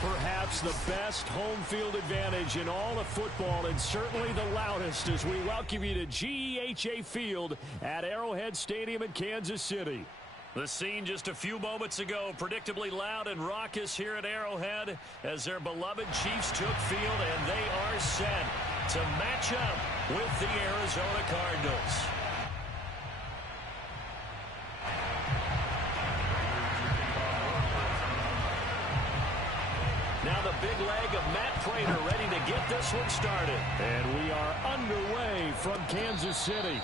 perhaps the best home field advantage in all of football, and certainly the loudest, as we welcome you to GEHA Field at Arrowhead Stadium in Kansas City. The scene just a few moments ago, predictably loud and raucous here at Arrowhead as their beloved Chiefs took field, and they are set to match up with the Arizona Cardinals. Now the big leg of Matt Prater ready to get this one started. And we are underway from Kansas City.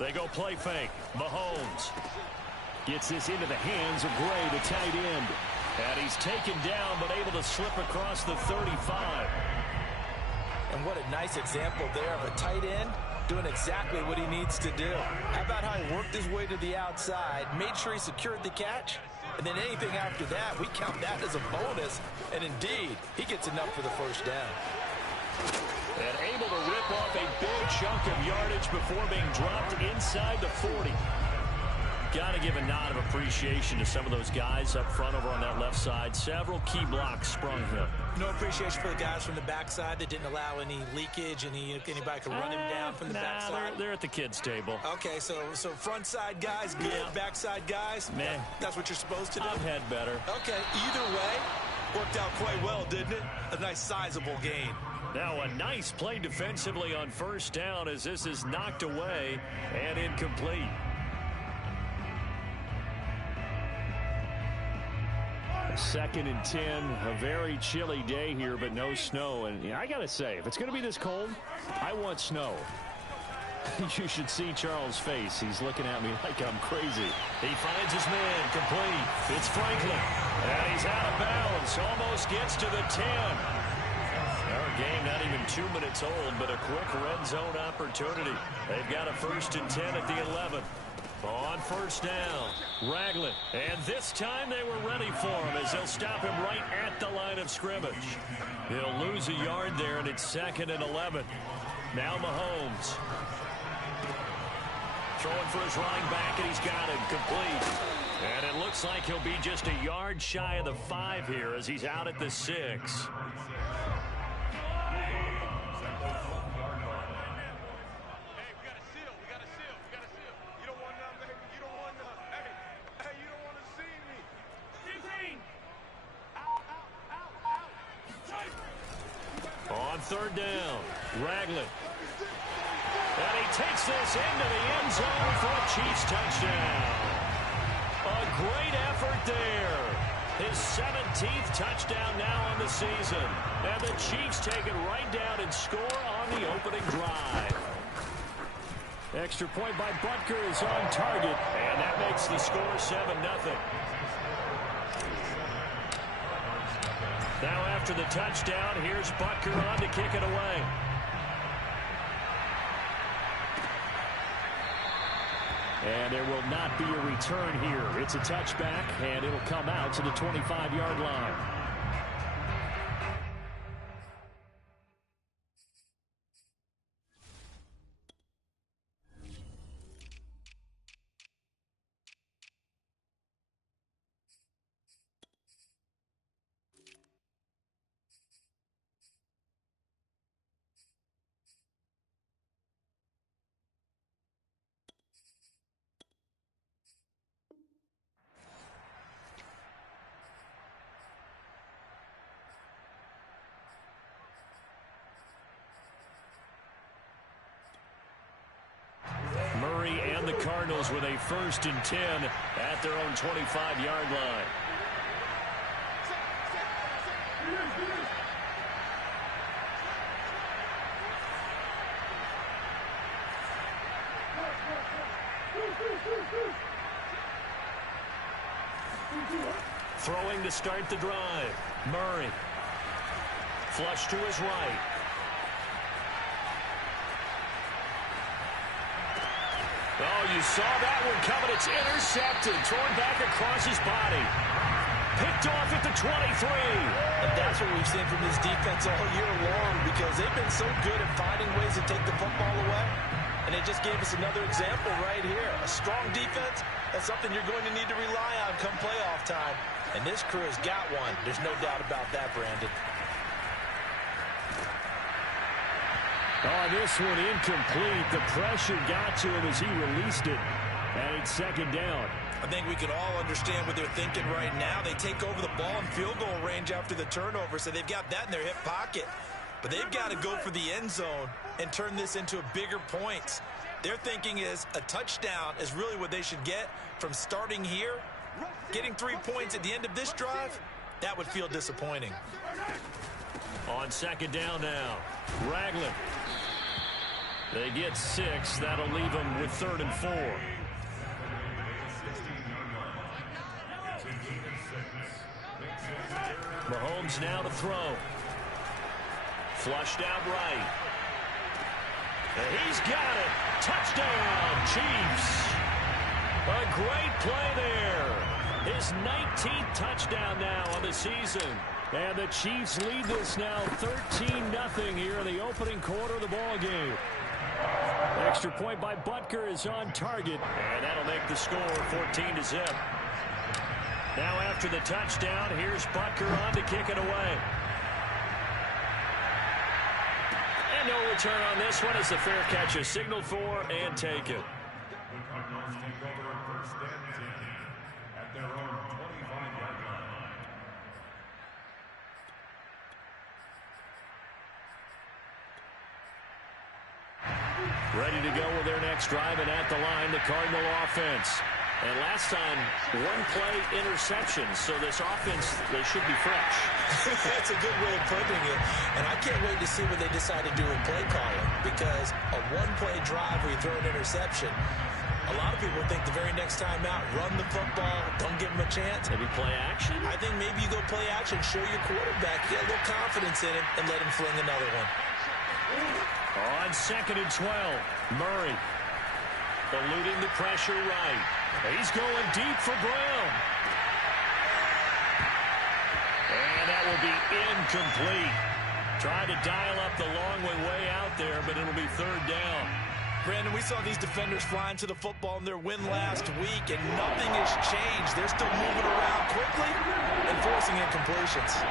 They go play fake. Mahomes gets this into the hands of Gray, the tight end. And he's taken down, but able to slip across the 35. And what a nice example there of a tight end doing exactly what he needs to do. How about how he worked his way to the outside, made sure he secured the catch, and then anything after that, we count that as a bonus. And indeed, he gets enough for the first down. And able to rip off a big chunk of yardage before being dropped inside the 40. Got to give a nod of appreciation to some of those guys up front over on that left side. Several key blocks sprung him. No appreciation for the guys from the backside that didn't allow any leakage, anybody could run him down from the backside. They're at the kids' table. Okay, so front side guys good, backside guys, man, that's what you're supposed to do? I've had better. Okay, either way, worked out quite well, didn't it? A nice sizable gain. Now a nice play defensively on first down as this is knocked away and incomplete. Second and 10, a very chilly day here, but no snow. And I got to say, if it's going to be this cold, I want snow. You should see Charles' face. He's looking at me like I'm crazy. He finds his man, complete. It's Franklin. And he's out of bounds, almost gets to the 10. Our game not even 2 minutes old, but a quick red zone opportunity. They've got a first and 10 at the 11. On first down, Ragland. And this time they were ready for him as they'll stop him right at the line of scrimmage. He'll lose a yard there, and it's second and 11. Now Mahomes. Throwing for his running back, and he's got it complete. And it looks like he'll be just a yard shy of the 5 here as he's out at the 6. On third down, Ragland. And he takes this into the end zone for a Chiefs touchdown. A great effort there. His 17th touchdown now on the season. And the Chiefs take it right down and score on the opening drive. Extra point by Butker is on target, and that makes the score 7-0. Now after the touchdown, here's Butker on to kick it away. And there will not be a return here. It's a touchback, and it'll come out to the 25-yard line. Murray and the Cardinals with a first and 10 at their own 25-yard line. Throwing to start the drive. Murray. Flush to his right. Oh, you saw that one coming. It's intercepted. Thrown back across his body. Picked off at the 23. And that's what we've seen from this defense all year long, because they've been so good at finding ways to take the football away. And they just gave us another example right here. A strong defense, that's something you're going to need to rely on come playoff time. And this crew has got one. There's no doubt about that, Brandon. Oh, this one incomplete. The pressure got to him as he released it. And it's second down. I think we can all understand what they're thinking right now. They take over the ball in field goal range after the turnover, so they've got that in their hip pocket. But they've got to go for the end zone and turn this into a bigger points. Their thinking is a touchdown is really what they should get from starting here. Getting 3 points at the end of this drive, that would feel disappointing. On second down now, Ragland. They get 6. That'll leave them with 3rd and 4. Mahomes now to throw. Flushed out right. And he's got it. Touchdown, Chiefs. A great play there. His 19th touchdown now on the season. And the Chiefs lead this now 13-0 here in the opening quarter of the ball game. Extra point by Butker is on target. And that'll make the score 14-0. Now after the touchdown, here's Butker on to kick it away. And no return on this one as the fair catch is signaled for and taken. Ready to go with their next drive, and at the line, the Cardinal offense. And last time, one play interception, so this offense, they should be fresh. That's a good way of putting it. And I can't wait to see what they decide to do with play calling, because a one-play drive where you throw an interception, a lot of people think the very next time out, run the football, don't give them a chance. Maybe play action? I think maybe you go play action, show your quarterback, get a little confidence in him, and let him fling another one. On 2nd and 12, Murray eluding the pressure right. He's going deep for Brown. And that will be incomplete. Tried to dial up the long way out there, but it'll be 3rd down. Brandon, we saw these defenders flying to the football in their win last week, and nothing has changed. They're still moving around quickly and forcing incompletions.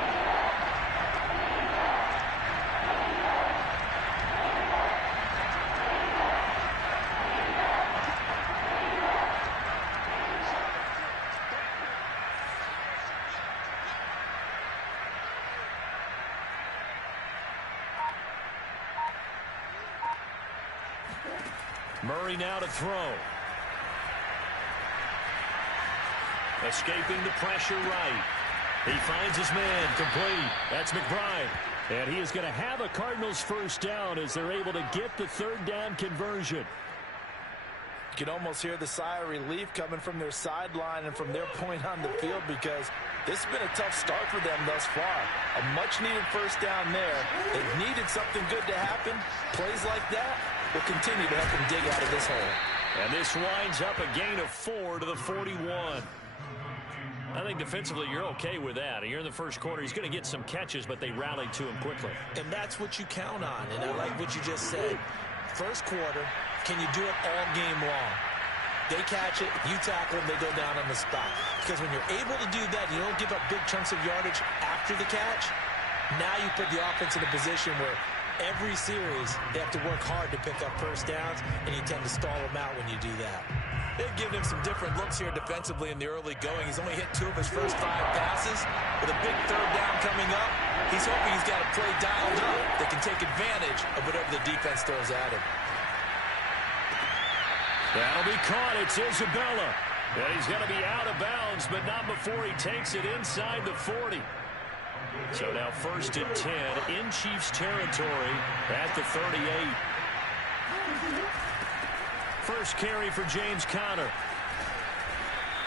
Murray now to throw. Escaping the pressure right. He finds his man complete. That's McBride. And he is going to have a Cardinals first down as they're able to get the 3rd down conversion. You can almost hear the sigh of relief coming from their sideline and from their point on the field, because this has been a tough start for them thus far. A much-needed first down there. They've needed something good to happen. Plays like that will continue to help them dig out of this hole. And this winds up a gain of 4 to the 41. I think defensively you're okay with that. You're in the first quarter. He's going to get some catches, but they rallied to him quickly. And that's what you count on. And I like what you just said. First quarter, can you do it all game long? They catch it, you tackle them, they go down on the spot. Because when you're able to do that, you don't give up big chunks of yardage after the catch. Now you put the offense in a position where every series they have to work hard to pick up first downs, and you tend to stall them out when you do that. They've given him some different looks here defensively in the early going. He's only hit 2 of his first 5 passes. With a big 3rd down coming up, he's hoping he's got a play dialed up that can take advantage of whatever the defense throws at him. That'll be caught. It's Isabella. And he's going to be out of bounds, but not before he takes it inside the 40. So now 1st and 10 in Chiefs territory at the 38. First carry for James Conner.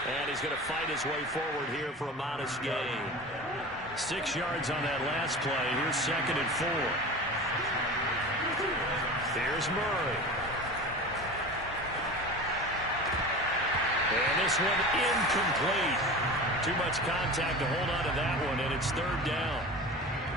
And he's going to fight his way forward here for a modest gain. 6 yards on that last play. Here's 2nd and 4. Here's Murray. And this one incomplete. Too much contact to hold on to that one, and it's third down.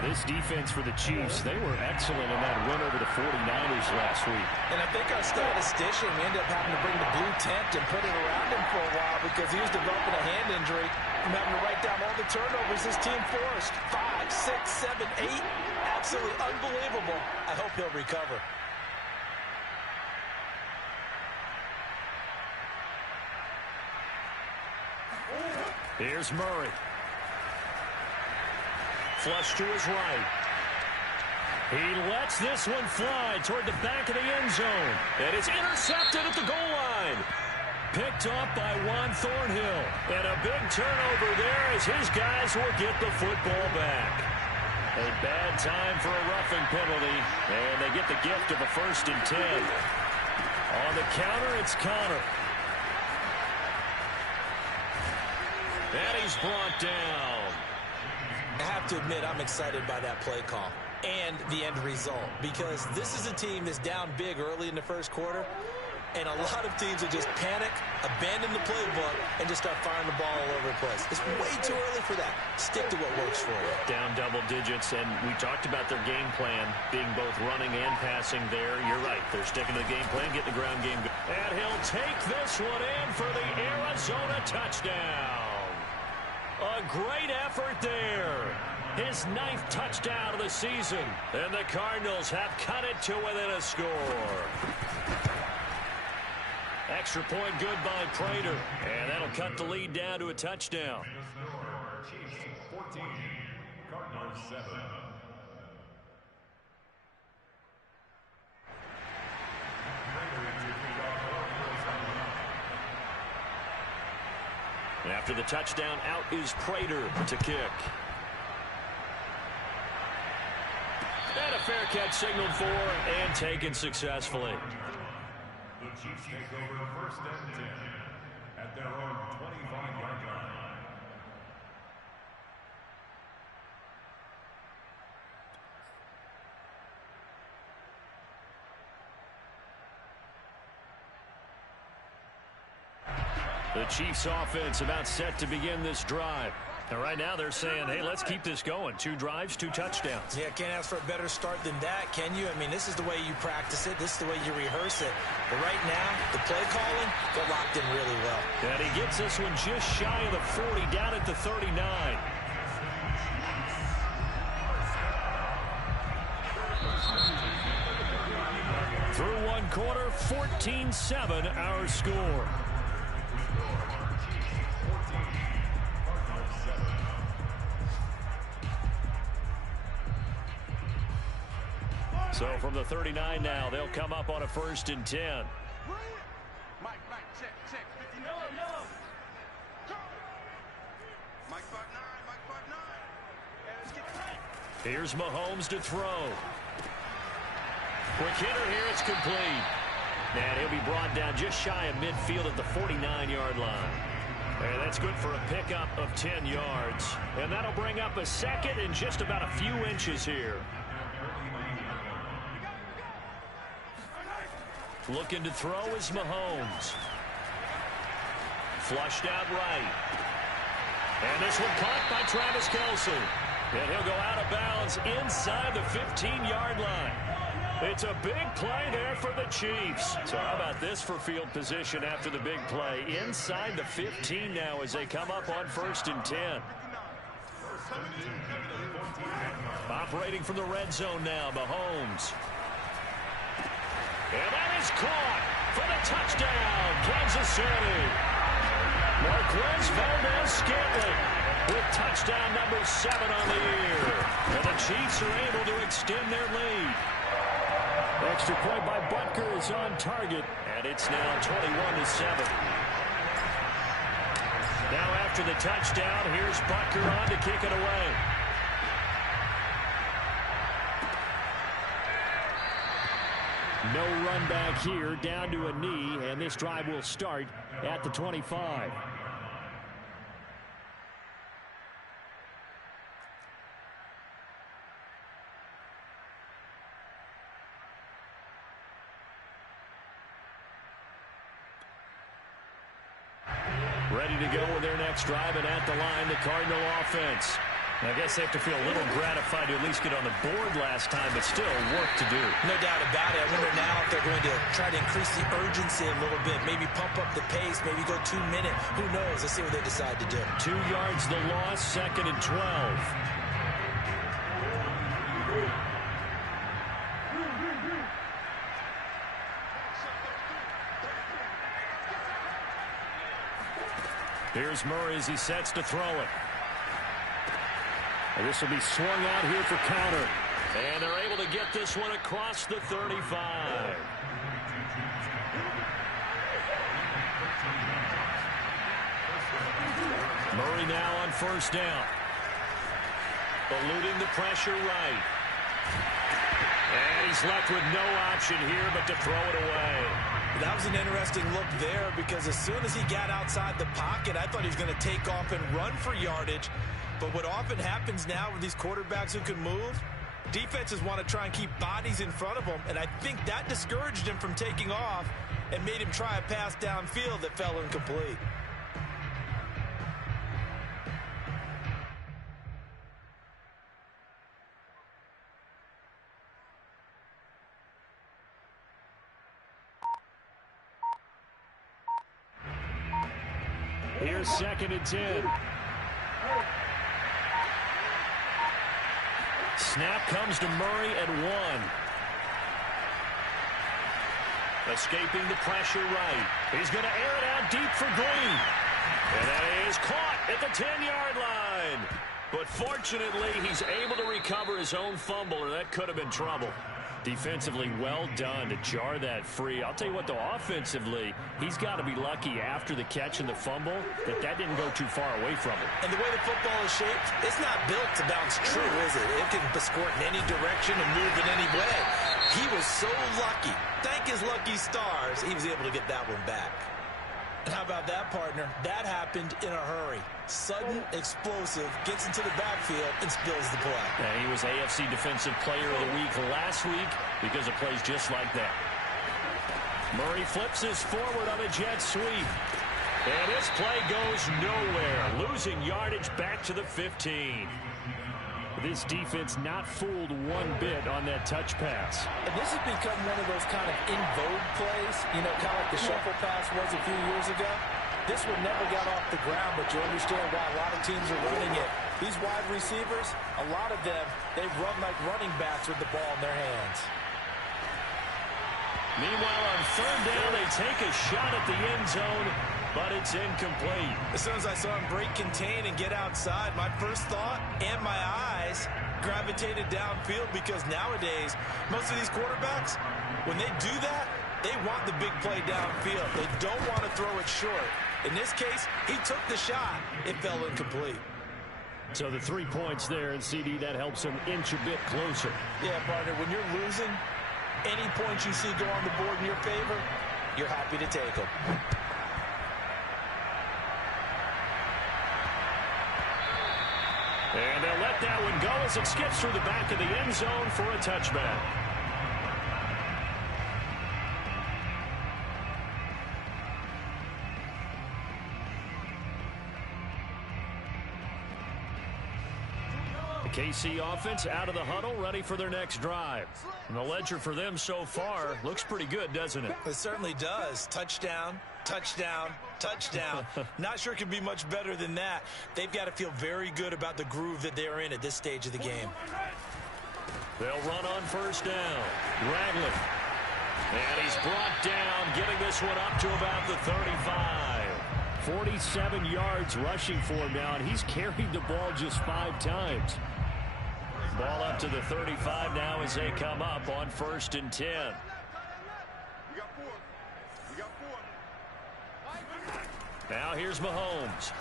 This defense for the Chiefs, they were excellent in that win over the 49ers last week. And I think our statistician, we ended up having to bring the blue tent and put it around him for a while because he was developing a hand injury from having to write down all the turnovers this team forced. 5, 6, 7, 8. Absolutely unbelievable. I hope he'll recover. Here's Murray. Flush to his right. He lets this one fly toward the back of the end zone. And it's intercepted at the goal line. Picked off by Juan Thornhill. And a big turnover there as his guys will get the football back. A bad time for a roughing penalty. And they get the gift of a 1st and 10. On the counter, it's Connor. And he's brought down. I have to admit, I'm excited by that play call and the end result because this is a team that's down big early in the first quarter, and a lot of teams will just panic, abandon the playbook, and just start firing the ball all over the place. It's way too early for that. Stick to what works for you. Down double digits, and we talked about their game plan being both running and passing there. You're right. They're sticking to the game plan, getting the ground game going. And he'll take this one in for the Arizona touchdown. A great effort there. His 9th touchdown of the season. And the Cardinals have cut it to within a score. Extra point good by Prater. And that'll cut the lead down to a touchdown. Chiefs 14, Cardinals 7. After the touchdown, out is Prater to kick. And a fair catch signaled for and taken successfully. The Chiefs take over 1st and 10 at their own 25-yard line. The Chiefs offense about set to begin this drive. And right now they're saying, hey, let's keep this going. 2 drives, 2 touchdowns. Yeah, can't ask for a better start than that, can you? I mean, this is the way you practice it. This is the way you rehearse it. But right now, the play calling, they're locked in really well. And he gets this one just shy of the 40, down at the 39. Through 1 quarter, 14-7 our score. So from the 39 now, they'll come up on a 1st and 10. Mike, check. 50 yellow. Mike 5'9", and let's get it. Here's Mahomes to throw. Quick hitter here, it's complete. And he'll be brought down just shy of midfield at the 49-yard line. And that's good for a pickup of 10 yards. And that'll bring up a 2nd and just about a few inches here. Looking to throw is Mahomes. Flushed out right. And this one caught by Travis Kelce. And he'll go out of bounds inside the 15-yard line. It's a big play there for the Chiefs. So how about this for field position after the big play? Inside the 15 now as they come up on 1st and 10. Operating from the red zone now, Mahomes. And that is caught for the touchdown, Kansas City. Marquez Valdez-Scantling with touchdown number 7 on the year. And the Chiefs are able to extend their lead. Extra point by Butker is on target, and it's now 21-7. Now after the touchdown, here's Butker on to kick it away. No run back here, down to a knee, and this drive will start at the 25. Ready to go with their next drive, and at the line, the Cardinal offense. I guess they have to feel a little gratified to at least get on the board last time, but still work to do. No doubt about it. I wonder now if they're going to try to increase the urgency a little bit, maybe pump up the pace, maybe go 2 minute. Who knows? Let's see what they decide to do. 2 yards the loss, 2nd and 12. Here's Murray as he sets to throw it. And this will be swung out here for counter. And they're able to get this one across the 35. Murray now on 1st down. Eluding the pressure right. And he's left with no option here but to throw it away. That was an interesting look there because as soon as he got outside the pocket, I thought he was going to take off and run for yardage. But what often happens now with these quarterbacks who can move, defenses want to try and keep bodies in front of them, and I think that discouraged him from taking off and made him try a pass downfield that fell incomplete. Here's 2nd and 10. Snap comes to Murray at 1. Escaping the pressure right. He's going to air it out deep for Green. And that is caught at the 10-yard line. But fortunately, he's able to recover his own fumble, or that could have been trouble. Defensively, well done to jar that free. I'll tell you what, though, offensively, he's got to be lucky after the catch and the fumble that didn't go too far away from him. And the way the football is shaped, it's not built to bounce true, is it? It can squirt in any direction and move in any way. He was so lucky. Thank his lucky stars, he was able to get that one back. And how about that, partner? That happened in a hurry. Sudden, explosive, gets into the backfield and spills the play. And he was AFC Defensive Player of the Week last week because of plays just like that. Murray flips his forward on a jet sweep. And this play goes nowhere. Losing yardage back to the 15. This defense not fooled one bit on that touch pass. And this has become one of those kind of in vogue plays, you know, kind of like the shuffle pass was a few years ago. This one never got off the ground, but you understand why a lot of teams are running it. These wide receivers, a lot of them, they run like running backs with the ball in their hands. Meanwhile, on 3rd down, they take a shot at the end zone, but it's incomplete. As soon as I saw him break contain and get outside, my first thought and my eyes gravitated downfield because nowadays, most of these quarterbacks, when they do that, they want the big play downfield. They don't want to throw it short. In this case, he took the shot. It fell incomplete. So the 3 points there, and CD, that helps him inch a bit closer. Yeah, partner, when you're losing, any points you see go on the board in your favor, you're happy to take them. And they'll let that one go as it skips through the back of the end zone for a touchback. KC offense out of the huddle, ready for their next drive. And the ledger for them so far looks pretty good, doesn't it? It certainly does. Touchdown, touchdown, touchdown. Not sure it can be much better than that. They've got to feel very good about the groove that they're in at this stage of the game. They'll run on 1st down. Ragland. And he's brought down, getting this one up to about the 35. 47 yards rushing for him now, and he's carried the ball just 5 times. Ball up to the 35 now as they come up on 1st and 10. We got 4. We got 4. Now here's Mahomes.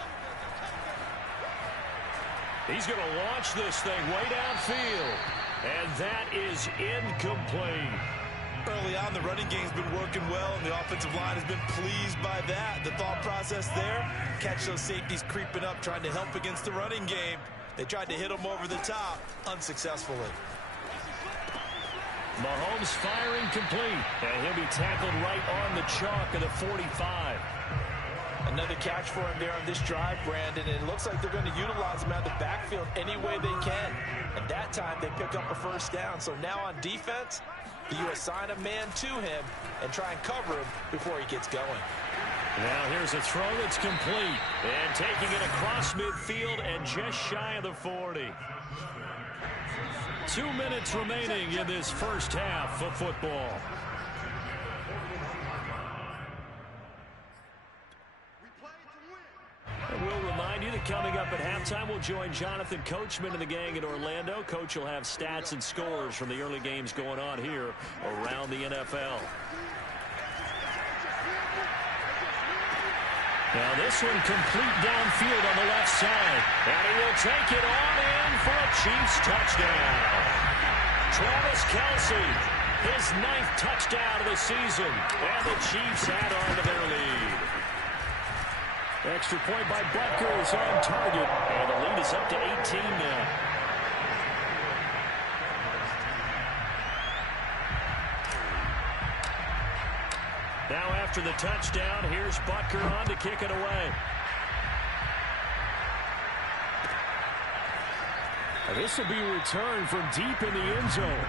He's going to launch this thing way downfield. And that is incomplete. Early on, the running game's been working well, and the offensive line has been pleased by that. The thought process there, catch those safeties creeping up, trying to help against the running game. They tried to hit them over the top, unsuccessfully. Mahomes firing complete, and he'll be tackled right on the chalk of the 45. Another catch for him there on this drive, Brandon. And it looks like they're going to utilize him out of the backfield any way they can. And that time they pick up a first down. So now on defense, you assign a man to him and try and cover him before he gets going. Now here's a throw that's complete. And taking it across midfield and just shy of the 40. 2 minutes remaining in this first half of football. And we'll remind you that coming up at halftime, we'll join Jonathan Coachman and the gang in Orlando. Coach will have stats and scores from the early games going on here around the NFL. Now this one complete downfield on the left side. And he will take it on in for a Chiefs touchdown. Travis Kelce, his 9th touchdown of the season. And the Chiefs add on to their lead. Extra point by Butker is on target. And the lead is up to 18 now. Now after the touchdown, here's Butker on to kick it away. This will be returned from deep in the end zone.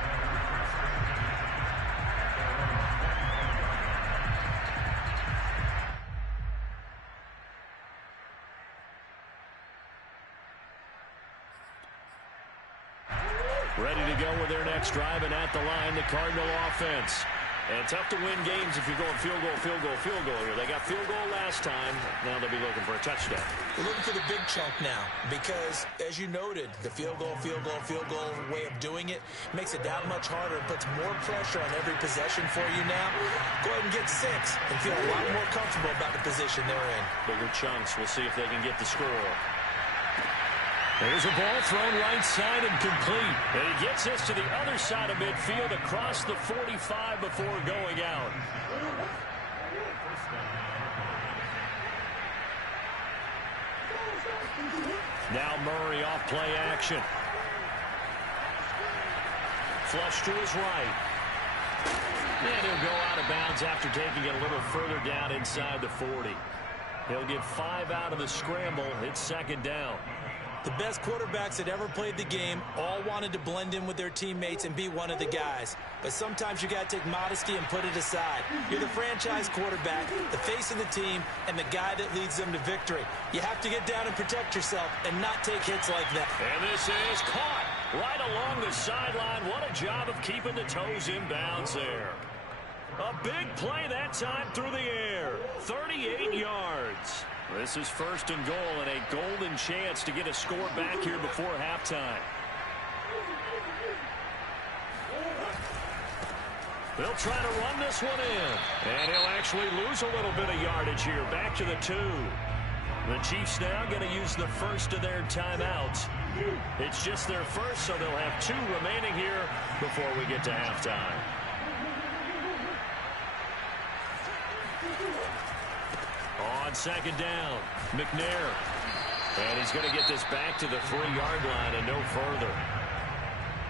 Ready to go with their next drive, and at the line, the Cardinal offense. And tough to win games if you're going field goal, field goal, field goal here. They got field goal last time. Now they'll be looking for a touchdown. They're looking for the big chunk now because, as you noted, the field goal way of doing it makes it that much harder and puts more pressure on every possession for you now. Go ahead and get 6 and feel a lot more comfortable about the position they're in. Bigger chunks. We'll see if they can get the score. There's a ball thrown right side and complete. And he gets this to the other side of midfield across the 45 before going out. Now Murray off play action. Flush to his right. And he'll go out of bounds after taking it a little further down inside the 40. He'll get 5 out of the scramble. It's second down. The best quarterbacks that ever played the game all wanted to blend in with their teammates and be one of the guys. But sometimes you got to take modesty and put it aside. You're the franchise quarterback, the face of the team, and the guy that leads them to victory. You have to get down and protect yourself and not take hits like that. And this is caught right along the sideline. What a job of keeping the toes in bounds there. A big play that time through the air. 38 yards. This is first and goal and a golden chance to get a score back here before halftime. They'll try to run this one in. And he'll actually lose a little bit of yardage here. Back to the 2. The Chiefs now going to use the first of their timeouts. It's just their first, so they'll have 2 remaining here before we get to halftime. On second down, McNair. And he's going to get this back to the 3-yard line and no further.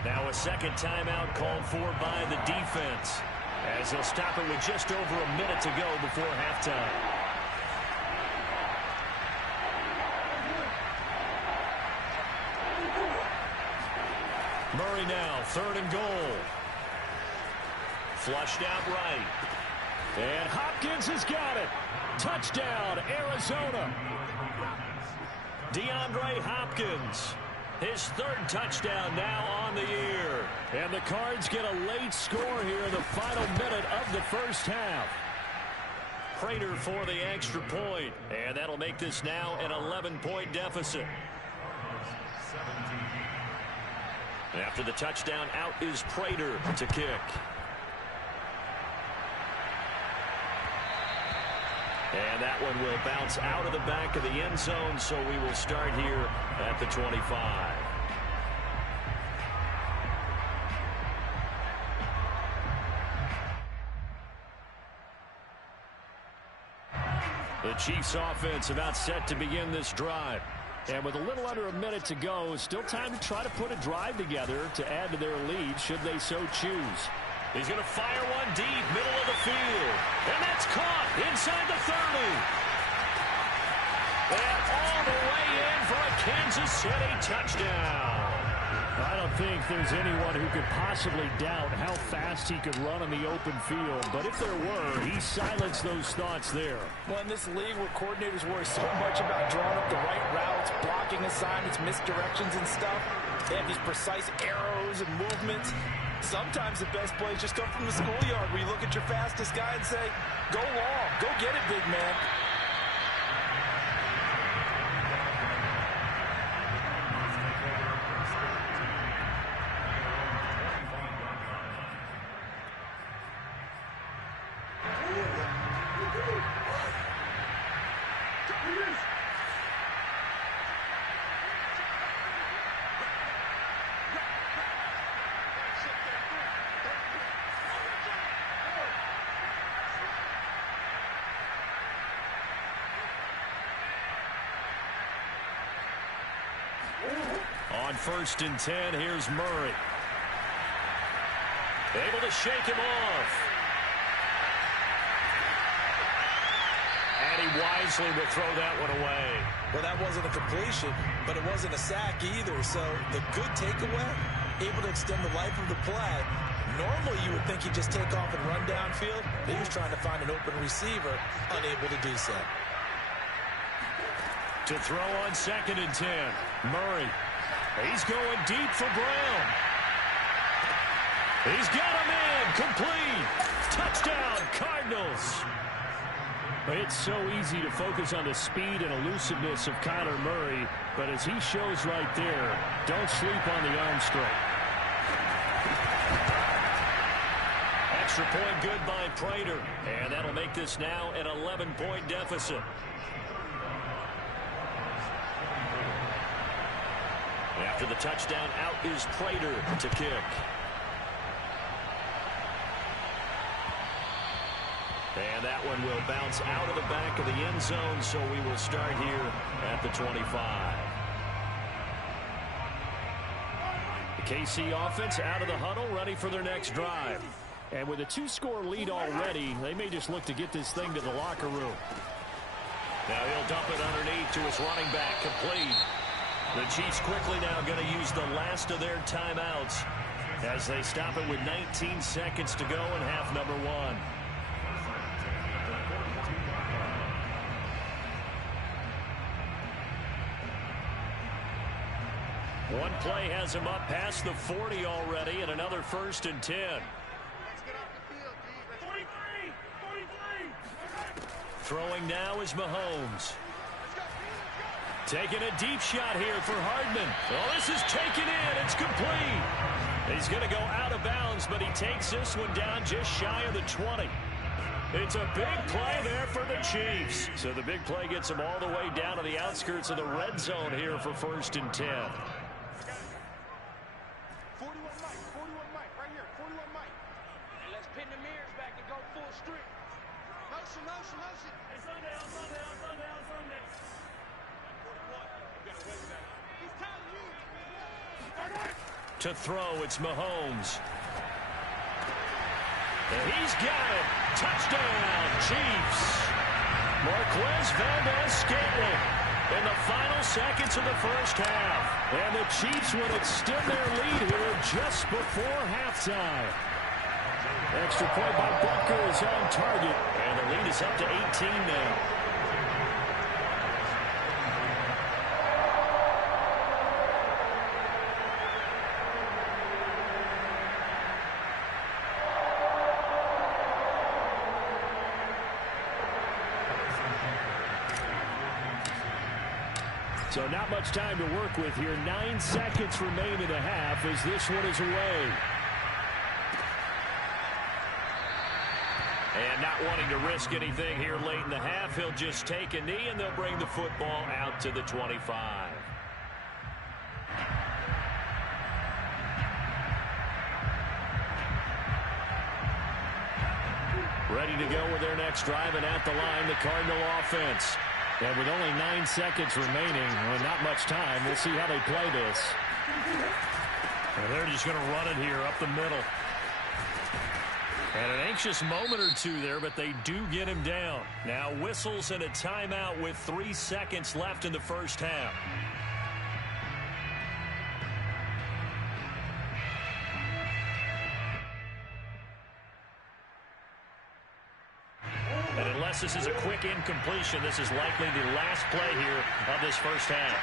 Now a second timeout called for by the defense, as they'll stop it with just over a minute to go before halftime. Murray now, 3rd and goal. Flushed out right. And Hopkins has got it. Touchdown, Arizona. DeAndre Hopkins, his 3rd touchdown now on the year. And the Cards get a late score here in the final minute of the first half. Prater for the extra point. And that'll make this now an 11-point deficit. And after the touchdown, out is Prater to kick. And that one will bounce out of the back of the end zone, so we will start here at the 25. The Chiefs offense about set to begin this drive. And with a little under a minute to go, still time to try to put a drive together to add to their lead should they so choose. He's going to fire one deep, middle of the field. And that's caught inside the 30. And all the way in for a Kansas City touchdown. I don't think there's anyone who could possibly doubt how fast he could run on the open field. But if there were, he silenced those thoughts there. Well, in this league where coordinators worry so much about drawing up the right routes, blocking assignments, misdirections and stuff, they have these precise arrows and movements. Sometimes the best plays just come from the schoolyard where you look at your fastest guy and say, go long, go get it, big man. On 1st and 10, here's Murray. Able to shake him off. And he wisely will throw that one away. Well, that wasn't a completion, but it wasn't a sack either. So the good takeaway, able to extend the life of the play. Normally, you would think he'd just take off and run downfield, but he was trying to find an open receiver, unable to do so. To throw on 2nd and 10, Murray. He's going deep for Brown. He's got him in. Complete. Touchdown, Cardinals. It's so easy to focus on the speed and elusiveness of Kyler Murray, but as he shows right there, don't sleep on the arm strength. Extra point good by Prater, and that'll make this now an 11-point deficit. After the touchdown, out is Prater to kick. And that one will bounce out of the back of the end zone, so we will start here at the 25. The KC offense out of the huddle, ready for their next drive. And with a 2-score lead already, they may just look to get this thing to the locker room. Now he'll dump it underneath to his running back, complete. The Chiefs quickly now going to use the last of their timeouts as they stop it with 19 seconds to go in half number 1. One play has him up past the 40 already, and another 1st and 10. Throwing now is Mahomes. Taking a deep shot here for Hardman. Oh, this is taken in. It's complete. He's going to go out of bounds, but he takes this one down just shy of the 20. It's a big play there for the Chiefs. So the big play gets him all the way down to the outskirts of the red zone here for 1st and 10. 41 Mike, right here, 41 Mike. And let's pin the mirrors back and go full streak. Motion. Hey, sundown. To throw, it's Mahomes. And he's got it. Touchdown, Chiefs. Marquez Valdez-Scantling in the final seconds of the first half. And the Chiefs would extend their lead here just before halftime. Extra point by Butker is on target. And the lead is up to 18 now. So not much time to work with here. 9 seconds remain in the half as this one is away. And not wanting to risk anything here late in the half, he'll just take a knee and they'll bring the football out to the 25. Ready to go with their next drive, and at the line, the Cardinal offense. And with only 9 seconds remaining, and not much time, we'll see how they play this. And they're just going to run it here up the middle. And an anxious moment or two there, but they do get him down. Now whistles and a timeout with 3 seconds left in the first half. And unless this is a quick incompletion, this is likely the last play here of this first half.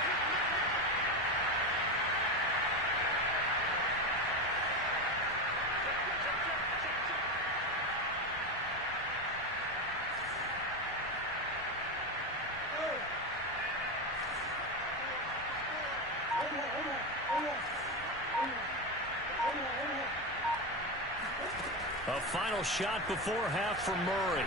A final shot before half for Murray.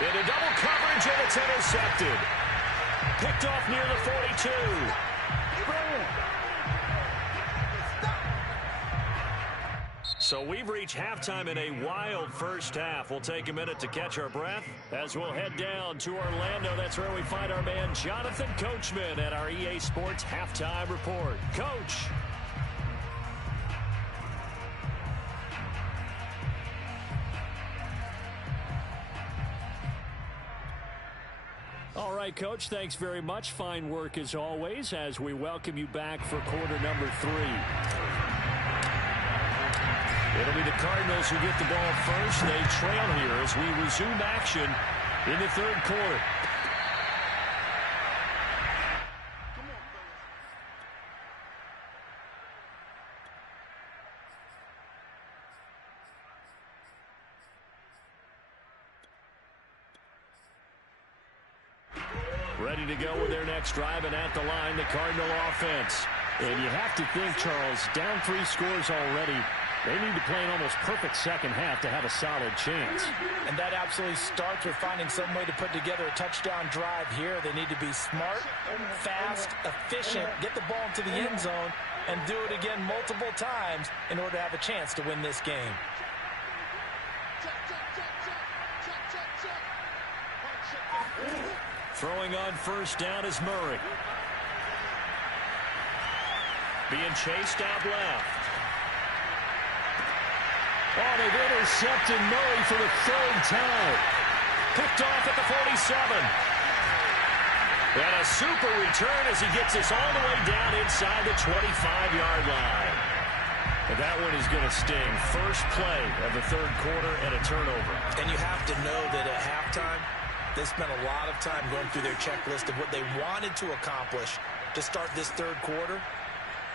Into double coverage, and it's intercepted. Picked off near the 42. So we've reached halftime in a wild first half. We'll take a minute to catch our breath as we'll head down to Orlando. That's where we find our man Jonathan Coachman at our EA Sports Halftime Report. Coach. All right, Coach, thanks very much. Fine work as always as we welcome you back for quarter number 3. It'll be the Cardinals who get the ball first. They trail here as we resume action in the third quarter. Ready to go with their next drive, and at the line, the Cardinal offense. And you have to think, Charles, down 3 scores already. They need to play an almost perfect second half to have a solid chance. And that absolutely starts with finding some way to put together a touchdown drive here. They need to be smart, fast, efficient, get the ball into the end zone, and do it again multiple times in order to have a chance to win this game. Throwing on first down is Murray. Being chased out left. Oh, they've intercepted Murray for the 3rd time. Picked off at the 47. And a super return as he gets this all the way down inside the 25-yard line. And that one is going to sting. First play of the third quarter and a turnover. And you have to know that at halftime, they spent a lot of time going through their checklist of what they wanted to accomplish to start this third quarter.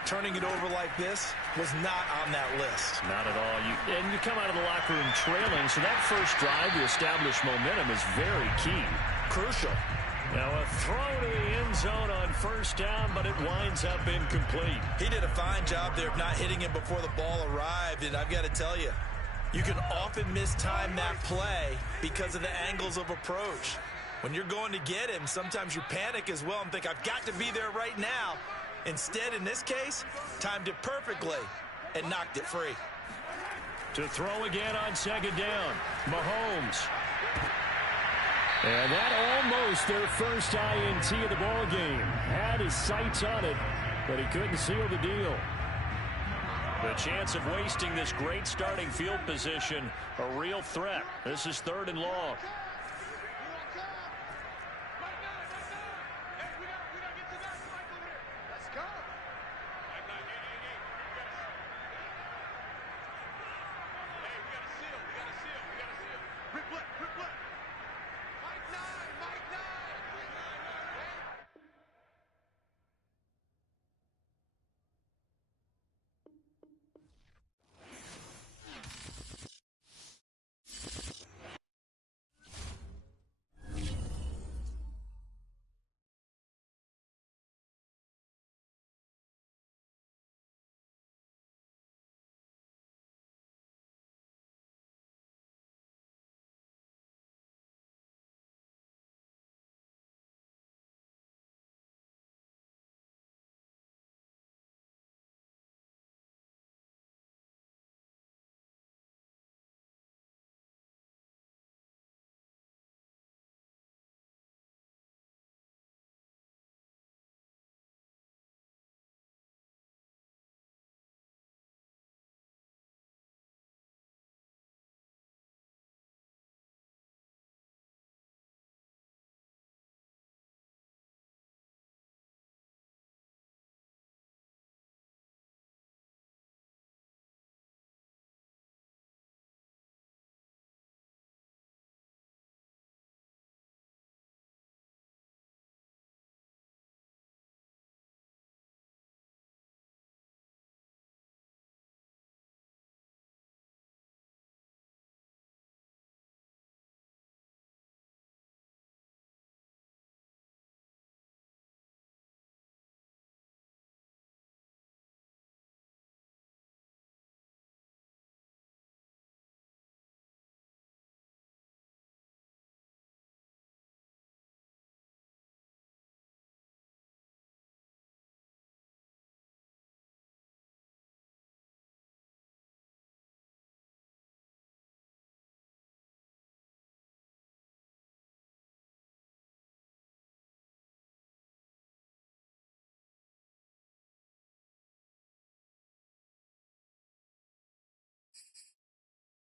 Turning it over like this was not on that list. Not at all. And you come out of the locker room trailing, so that first drive to establish momentum is very key. Crucial. Now a throw to the end zone on first down, but it winds up incomplete. He did a fine job there of not hitting him before the ball arrived, and I've got to tell you, you can often mistime that play because of the angles of approach. When you're going to get him, sometimes you panic as well and think, I've got to be there right now. Instead, in this case, timed it perfectly and knocked it free. To throw again on second down, Mahomes. And that almost their first INT of the ball game. Had his sights on it, but he couldn't seal the deal. The chance of wasting this great starting field position, a real threat. This is 3rd and long.